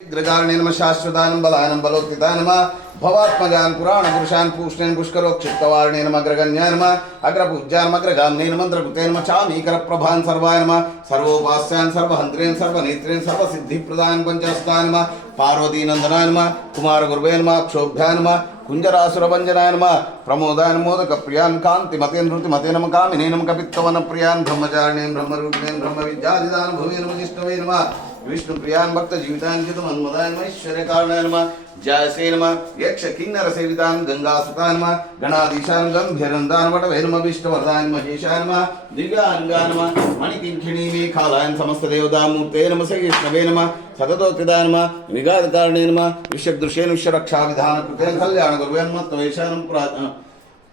ग्रगारणे नमः शाश्वतानं बलानं बलोत्थिताय नमः भवात्मजान् पुराणपुरुषान् पूष्णेन पुष्करोक्षिप्तवारिणे नमः अग्रगण्याय नमः अग्रपूज्याय नमः अग्रगामिने नमः मन्त्रकृते नमः चामीकरप्रभान् सर्वाय नमः सर्वोपास्यान् सर्वहन्त्रेण सर्वनेत्रेण सर्वसिद्धिप्रदान् पञ्चहस्ताय नमः पार्वतीनन्दनाय नमः कुमारगुरुवे नमः क्षोभ्याय नमः कुञ्जरासुरभञ्जनाय नमः प्रमोदाय मोदकप्रियान् कान्तिमते नृतिमते नमः कामिने नमः कपित्तवनप्रियान् ब्रह्मचारिणे ब्रह्मरूपिणे ब्रह्मविद्याधिदान भुवे नमः जिष्णवे नमः विष्णु प्रियान भक्त जीवितान चित मन्मदाय नमः ऐश्वर्य कारणाय नमः जयसे नमः यक्ष किन्नर सेवितान गंगासुताय नमः गणाधीशान गंभीरनंदान वटवे नमः विष्णुवर्धाय नमः महेशाय नमः दिव्यांगाय नमः मणिकिंखिणी मेखालाय समस्त देवता मूर्ते नमः श्री विष्णवे नमः सततोत्थिताय नमः विगाद कारणे नमः विश्वदृशेन विश्वरक्षा विधान कृते कल्याण गुरुवे नमः त्वैशानं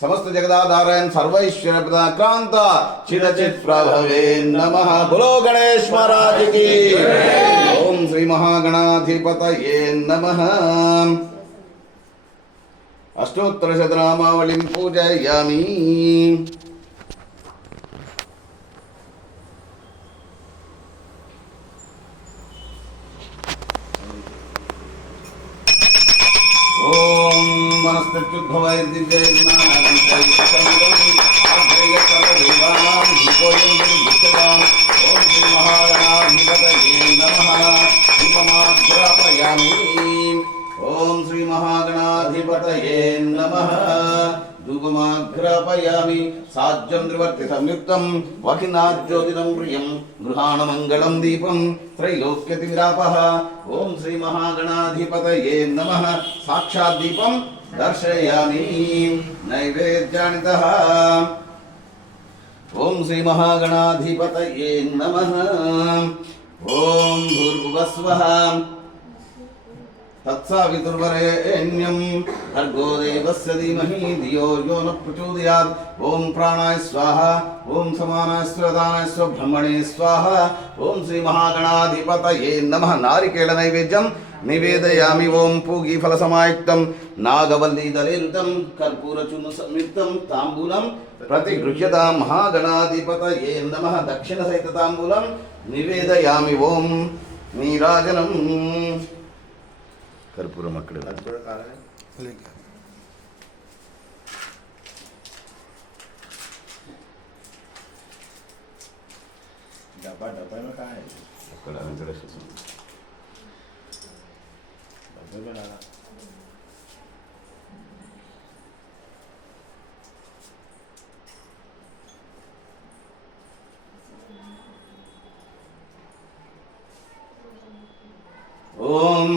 समस्त जगदाधारायण सर्वैश्वर्य प्रदाक्रांत चिरचित प्रभवे नमः। बोलो गणेश महाराज की ओम श्री महागणाधिपतये नमः। अष्टोत्तर शतनामावलिं पूजयामि। ओम श्री महागणाधिपतये नमः। धूपमाघ्रापयामि साज्यं त्रिवर्ति संयुक्तं वहिनाज्योतिनं प्रियं गृहाणमङ्गलं दीपं त्रैलोक्यतिरापः। ओम श्री महागणाधिपतये नमः। साक्षात् दीपं दर्शयामि नैवेद्यानितः। ओम श्री महागणाधिपतये नमः। ओम भूर्भुवस्वः तत्सवितुर्वरेण्यं भर्गो देवस्य धीमहि धियो यो न प्रचोदयात्। ओम प्राणाय स्वाहा ओम समानाय स्वदानाय स्वब्रह्मणे स्वाहा। ओम श्री महागणाधिपतये नमः। नारिकेल नैवेद्यं निवेदयामि। ओम पूगीफलसमायुक्तं नागवल्लीदलेरुतं कर्पूरचूर्ण संयुक्तं ताम्बूलं प्रतिगृह्यतां। महागणाधिपतये नमः। दक्षिणसहितताम्बूलं निवेदयामि। ओम नीराजनं कर्पूरम अकडे कर्पूर कारण डब्बा डब्बा में कहाँ है अकडा अंदर से डब्बे में डाला। ओम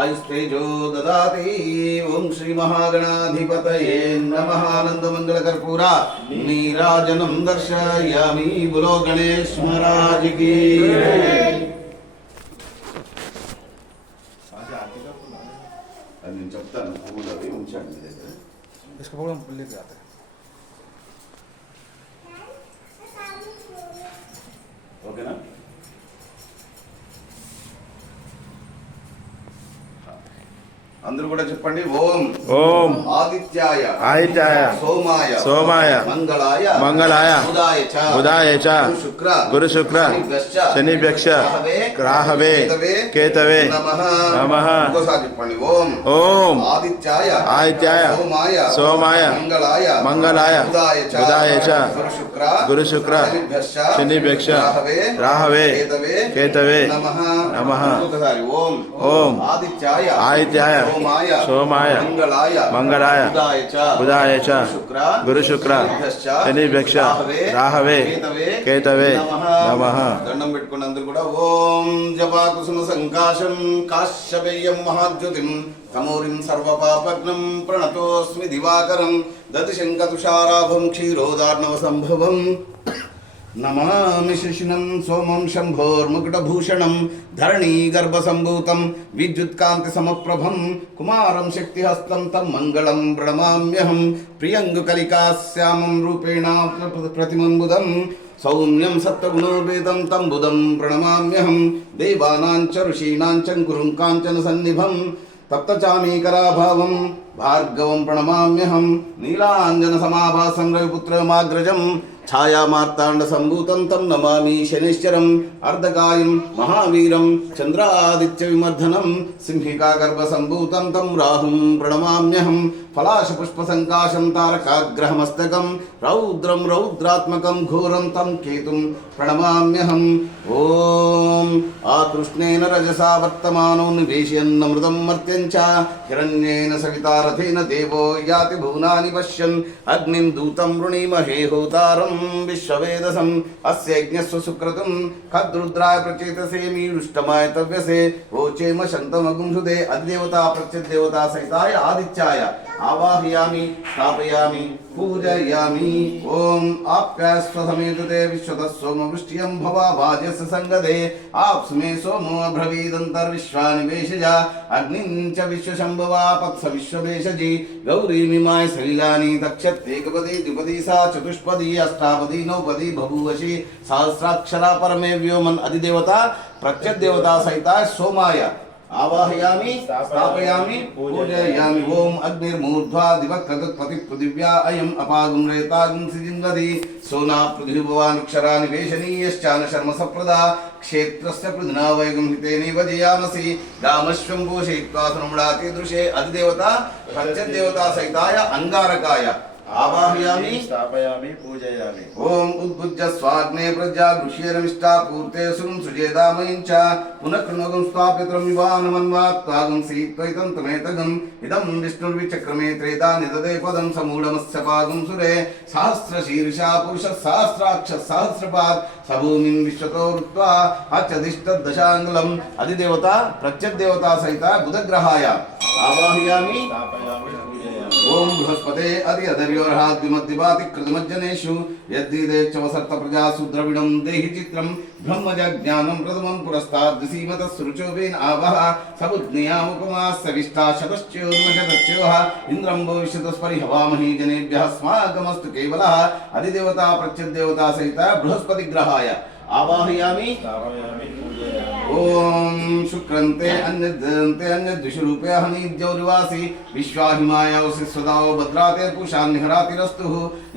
आयुस्तेजो ददाति। ओम श्री महागणाधिपतये नमः। आनंदमंगल कर्पूरा नीराजनं दर्शयामि। बोलो गणेश महाराज की। इसको पकड़ो लेके आते हैं। ओके ना। అందరూ కూడా చెప్పండి ఓం ఓం ఆదిత్యాయ ఆదిత్యాయ సోమాయ సోమాయ మంగళాయ మంగళాయ బుధాయ చ గురు శుక్ర శనిభ్యక్ష రాహవే కేతవే నమః। ఇంకోసారి చెప్పండి ఓం ఓం ఆదిత్యాయ ఆదిత్యాయ సోమాయ మంగళాయ బుధాయ చ గురు శుక్ర శనిభ్యక్ష రాహవే కేతవే నమః। ఇంకోసారి ఓం ఓం ఆదిత్యాయ సోమాయ మంగళాయ బుధాయ చ గురు శుక్ర శనిభ్యక్ష రాహవే కేతవే నమః। దండం పెట్టుకుని అందరూ కూడా ఓం జపా కుసుమ సంకాశం కాశ్యపేయం మహాద్యుతిం తమోరిం సర్వపాపగ్నం ప్రణతోస్మి దివాకరం దతిశంకతుషారాభం క్షీరోదార్ణవ సంభవం नमामि शिशिनं सोमं शम्भोर्मुकुटभूषणं धरणीगर्भसम्भूतं विद्युत्कान्तिसमप्रभं कुमारं शक्तिहस्तं तं मङ्गलं प्रणमाम्यहं प्रियङ्गुकलिकाश्यामं रूपेण प्रतिमम्बुदं సౌమ్యం సత్వగుణోపేతం తం బుధం ప్రణమామ్యహం దేవానాం చ ఋషీణాం చ గురుం కాంచన సన్నిభం తప్తచామీకరాభావం భార్గవం ప్రణమామ్యహం నీలాంజన సమాభాసం రవిపుత్రమాగ్రజం ఛాయామార్తాండ సంభూతం తం నమామి శనిశ్చరం అర్ధకాయం మహావీరం చంద్రాదిత్య విమర్ధనం సింహికా గర్భ సంభూతం తం రాహుం ప్రణమామ్యహం ఫలాశ పుష్ప సంకాశం తారకాగ్రహమస్తకం రౌద్రం రౌద్రాత్మకం ఘోరం తం కేతుం ప్రణమామ్యహం. ఓం ఆకృష్ణేన రజసా వర్తమానో నివేశయన్నమృతం మర్త్యం చ హిరణ్యేన సవితారథేన దేవో యాతి భువనాని పశ్యన్ అగ్నిం దూతం వృణీమహే హోతారం విశ్వవేదసం అస్య యజ్ఞస్వ సుక్రతుం ఖద్రుద్రాయ ప్రచేతసే మీడుష్టమాయ తవ్యసే ఓచేమ శంతమగుంసుదే అధిదేవతా ప్రత్యదేవతా సహితాయ ఆదిత్యాయ ఆవాహయామి స్థాపయామి పూజయామి. ఓం ఆప్యాస్వసమేతుతే విశ్వతః సోమవృష్ట్యం భవాభాజస్య సంగదే ఆప్స్మే సోమో అబ్రవీదంతర్విశ్వానివేశజ అగ్నిం చ విశ్వశంభవాపత్స విశ్వవేశజి గౌరీమిమాయ సలిలాని దక్షత్తేకపది ద్విపది సా చతుష్పది అష్టాపది నౌపది బభూవశి సహస్రాక్షరా పరమే వ్యోమన్ అధిదేవత ప్రత్యదేవతా సహిత సోమాయ ఆవాహయామి స్థాపయామి పూజయామి. ఓం అగ్నిర్మూర్ధ్వా దివక్రతుత్పతి పృథివ్యా అయం అపాగుం రేతాగుం సిజింగది సోనా పృథిభవానుక్షరా నివేశనీయశ్చాన శర్మ సప్రదా క్షేత్రస్య పృథినా వైగం హితేనైవ జయామసి రామశ్వం పోషయిత్వా సనుమృడాతి దృశే అధిదేవత ప్రత్యదేవతా సహితాయ అంగారకాయ ఆవాహయామి స్థాపయామి పూజయామి. ఓం ఉద్భుజ్య స్వాగ్నే ప్రజా గృష్యేరమిష్టా పూర్తే సుం సుజేదామయం చ పునఃకృణగం స్థాపిత్రం వివానమన్వాత్వాగం సీత్వైతం తమేతగం ఇదం విష్ణుర్విచక్రమే త్రేతా నిదదే పదం సమూఢమస్య పాగం సురే సహస్రశీర్షా పురుష సహస్రాక్ష సహస్రపాద్ సభూమిం విశ్వతో వృత్వా అత్యధిష్టదశాంగులం. అధిదేవత ప్రత్యదేవతా సహిత బుధగ్రహాయ ఆవాహయామి స్థాపయామి పూజయామి. ఓం బృహస్పతే అది అదర్యోర్హాద్విమద్దివాతి కృతమజ్జనేషు యద్దిదేచ్చవసర్త ప్రజాసు ద్రవిడం దేహి చిత్రం బ్రహ్మజ జ్ఞానం ప్రథమం పురస్తాద్దిసీమత సురుచోవేన్ ఆవహ సబుజ్ఞయాముపమాస్య విష్టా శతశ్చోర్మశతశ్చోహ ఇంద్రం భవిష్యతస్పరి హవామహీ జనేభ్యః స్మాగమస్తు కేవలః. అధిదేవతా ప్రత్యదేవతా సహిత బృహస్పతి గ్రహాయ ఆవాహయామి స్థాపయామి పూజయామి. ఓం శుక్రంతే అన్యద్దంతే అన్యద్విషరూపే హనీద్యౌరివాసి విశ్వాహిమాయావసి స్వదావ భద్రాతే పూషాన్నిహరాతిరస్తు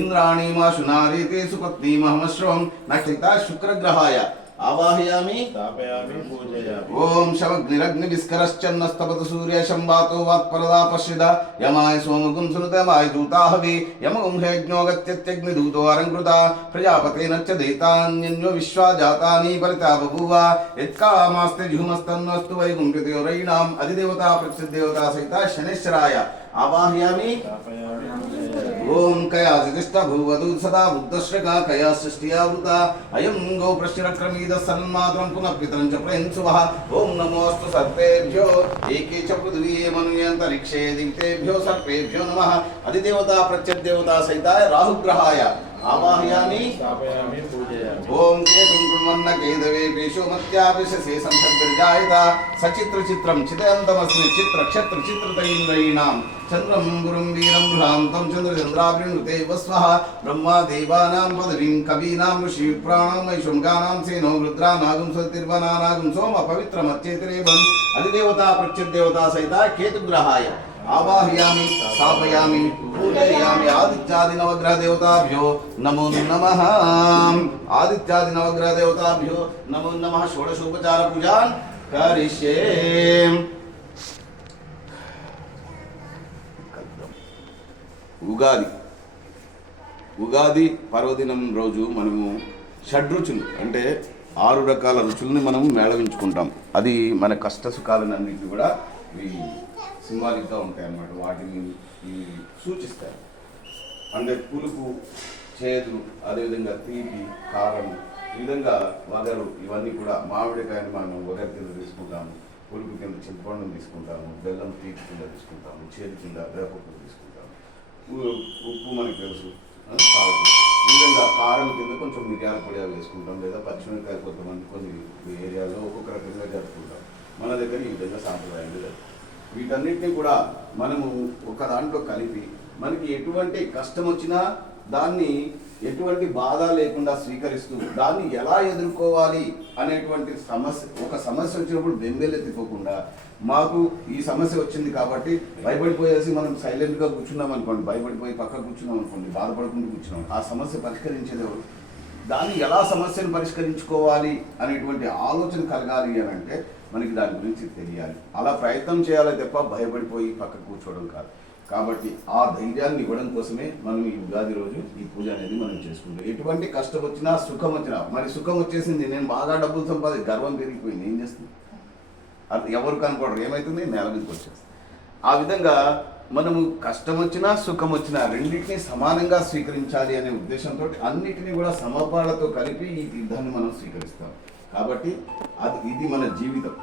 ఇంద్రాణీమాశు నారీతే సుపత్నీమహమశ్రవం నక్షిత శుక్రగ్రహాయ ఆవాహయామి స్థాపయామి పూజయామి. ఓం శవగ్నిరగ్ని విస్కరశ్చన్నస్తపత సూర్య శంబాతో వాత్పరదా పశ్యద యమాయ సోమగుం సునుతమాయ దూతాహవి యమగుం హేజ్ఞోగత్యత్యగ్ని దూతో అలంకృత ప్రజాపతేన చ దైతాన్యన్యో విశ్వా జాతాని పరితా బభూవ యత్కామాస్తే జుహుమస్తన్నస్తు వైగుంఠితయోరైణాం. అధిదేవతా ప్రత్యదేవతా సహిత శనేశ్వరాయ ఆవాహయామి స్థాపయామి పూజయామి. ఓం కయాజితిష్ట భూవదు సదా బుద్ధశ్రకా కయా సృష్టియావృత అయం గో ప్రశ్నక్రమీద సన్మాత్రం పునః పితరం చ ప్రయంసువః. ఓం నమోస్తు సర్పేభ్యో ఏకే చ పృథివీ మనుయంతరిక్షే దివితేభ్యో సర్పేభ్యో నమః. అధిదేవతా ప్రత్యదేవతా సహితాయ రాహుగ్రహాయ ఆవాహయామి స్థాపయామి పూజయామి. ఓం కేతుం కృణ్వన్న కేదవే పేషోమత్యాపిశసే సంసద్విర్జాయత సచిత్ర చిత్రం చిదయంతమస్మి చిత్ర క్షత్ర చిత్రతైంద్రైణాం చంద్రం గురుం వీరం బృహాంతం చంద్రచంద్రాభిర్నుతే వస్వః. బ్రహ్మా దేవానాం పదవీం కవీనాం ఋషి ప్రాణాం వైశృంగానాం సేనో రుద్రానాగం స్వతిర్వనానాగం సోమ పవిత్రమచ్చేతిరేవం. అధిదేవతా ప్రత్యదేవతా సహిత కేతుగ్రహాయ ఆవాహయామి స్థాపయామి పూజయామి. ఆదిత్యాది నవగ్రహ దేవతాభ్యో నమో నమః. ఆదిత్యాది నవగ్రహ దేవతాభ్యో నమో నమః. షోడశోపచార పూజాన్ కరిష్యే. ఉగాది పర్వదినం రోజు మనము షడ్రుచులు అంటే 6 రకాల రుచుల్ని మనం మేళవించుకుంటాం. అది మన కష్ట సుఖాలన్నింటినీ కూడా ఇవి సింబాలిక్గా ఉంటాయి అన్నమాట. వాటిని ఇవి సూచిస్తాయి. అంటే పులుపు, చేదు, అదేవిధంగా తీపి, కారం, ఈ విధంగా వగరు, ఇవన్నీ కూడా మామిడికాయని మనం వగరు కింద తీసుకుంటాము, పులుపు కింద చింతపండును తీసుకుంటాము, బెల్లం తీపి కింద తీసుకుంటాము, చేదు కింద వేపపువ్వు తీసుకుంటాము, ఉప్పు మనకు తెలుసు, సాల్ట్, ఈ విధంగా కారం కింద కొంచెం మిరియాల పొడి వేసుకుంటాం, లేదా పచ్చిమిరకాయ కొంతమంది కొన్ని ఏరియాలో ఒక్కొక్క రకంగా జరుపుకుంటాం. మన దగ్గర ఈ విధంగా సాంప్రదాయంగా జరుపుకుంటాం. వీటన్నిటిని కూడా మనము ఒక దాంట్లో కలిపి మనకి ఎటువంటి కష్టం వచ్చినా దాన్ని ఎటువంటి బాధ లేకుండా స్వీకరిస్తూ దాన్ని ఎలా ఎదుర్కోవాలి అనేటువంటి ఒక సమస్య వచ్చినప్పుడు బెంబేలెత్తిపోకుండా మాకు ఈ సమస్య వచ్చింది కాబట్టి భయపడిపోయేసి మనం సైలెంట్గా కూర్చున్నాం అనుకోండి, భయపడిపోయి పక్క కూర్చున్నాం అనుకోండి, బాధపడకుండా కూర్చున్నాం, ఆ సమస్య పరిష్కరించేది ఎవరు? దాన్ని ఎలా సమస్యను పరిష్కరించుకోవాలి అనేటువంటి ఆలోచన కలగాలి అని అంటే మనకి దాని గురించి తెలియాలి. అలా ప్రయత్నం చేయాలి తప్ప భయపడిపోయి పక్క కూర్చోవడం కాదు. కాబట్టి ఆ ధైర్యాన్ని ఇవ్వడం కోసమే మనం ఈ ఉగాది రోజు ఈ పూజ అనేది మనం చేసుకుంటాం. ఎటువంటి కష్టం వచ్చినా సుఖం వచ్చినా, మరి సుఖం వచ్చేసింది, నేను బాగా డబ్బులు గర్వం పెరిగిపోయింది, ఏం చేస్తుంది? అది ఎవరు కనుకోవడం, ఏమవుతుంది? నేల మీదకి వచ్చేస్తుంది. ఆ విధంగా మనము కష్టం వచ్చినా సుఖం వచ్చినా రెండింటినీ సమానంగా స్వీకరించాలి అనే ఉద్దేశంతో అన్నిటినీ కూడా సమపాలతో కలిపి ఈ తీర్థాన్ని మనం స్వీకరిస్తాం. కాబట్టి ఇది మన జీవితం.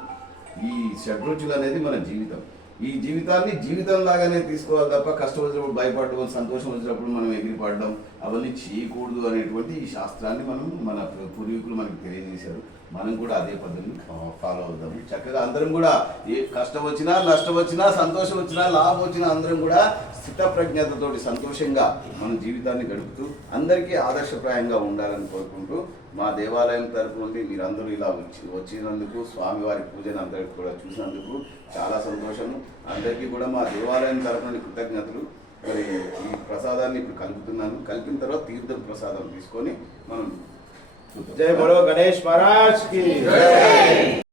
ఈ షడ్రుచులు అనేది మన జీవితం. ఈ జీవితాన్ని జీవితం లాగానే తీసుకోవాలి తప్ప కష్టం వచ్చినప్పుడు భయపడడం, సంతోషం వచ్చినప్పుడు మనం ఎగిరిపడడం అవన్నీ చేయకూడదు అనేటువంటి ఈ శాస్త్రాన్ని మన పూర్వీకులు మనకి తెలియజేశారు. మనం కూడా అదే పద్ధతిని ఫాలో అవుదాం. చక్కగా అందరం కూడా ఏ కష్టం వచ్చినా నష్టం వచ్చినా సంతోషం వచ్చినా లాభం వచ్చినా అందరం కూడా స్థితప్రజ్ఞతతోటి సంతోషంగా మన జీవితాన్ని గడుపుతూ అందరికీ ఆదర్శప్రాయంగా ఉండాలని కోరుకుంటూ మా దేవాలయం తరపు నుండి మీరందరూ ఇలా వచ్చినందుకు, స్వామివారి పూజను అందరికీ కూడా చూసినందుకు చాలా సంతోషము. అందరికీ కూడా మా దేవాలయం తరపు నుండి కృతజ్ఞతలు. మరి ఈ ప్రసాదాన్ని ఇప్పుడు కలుపుతున్నాను. కలిపిన తర్వాత తీర్థం ప్రసాదం తీసుకొని మనం जय बोलो गणेश महाराज की जय।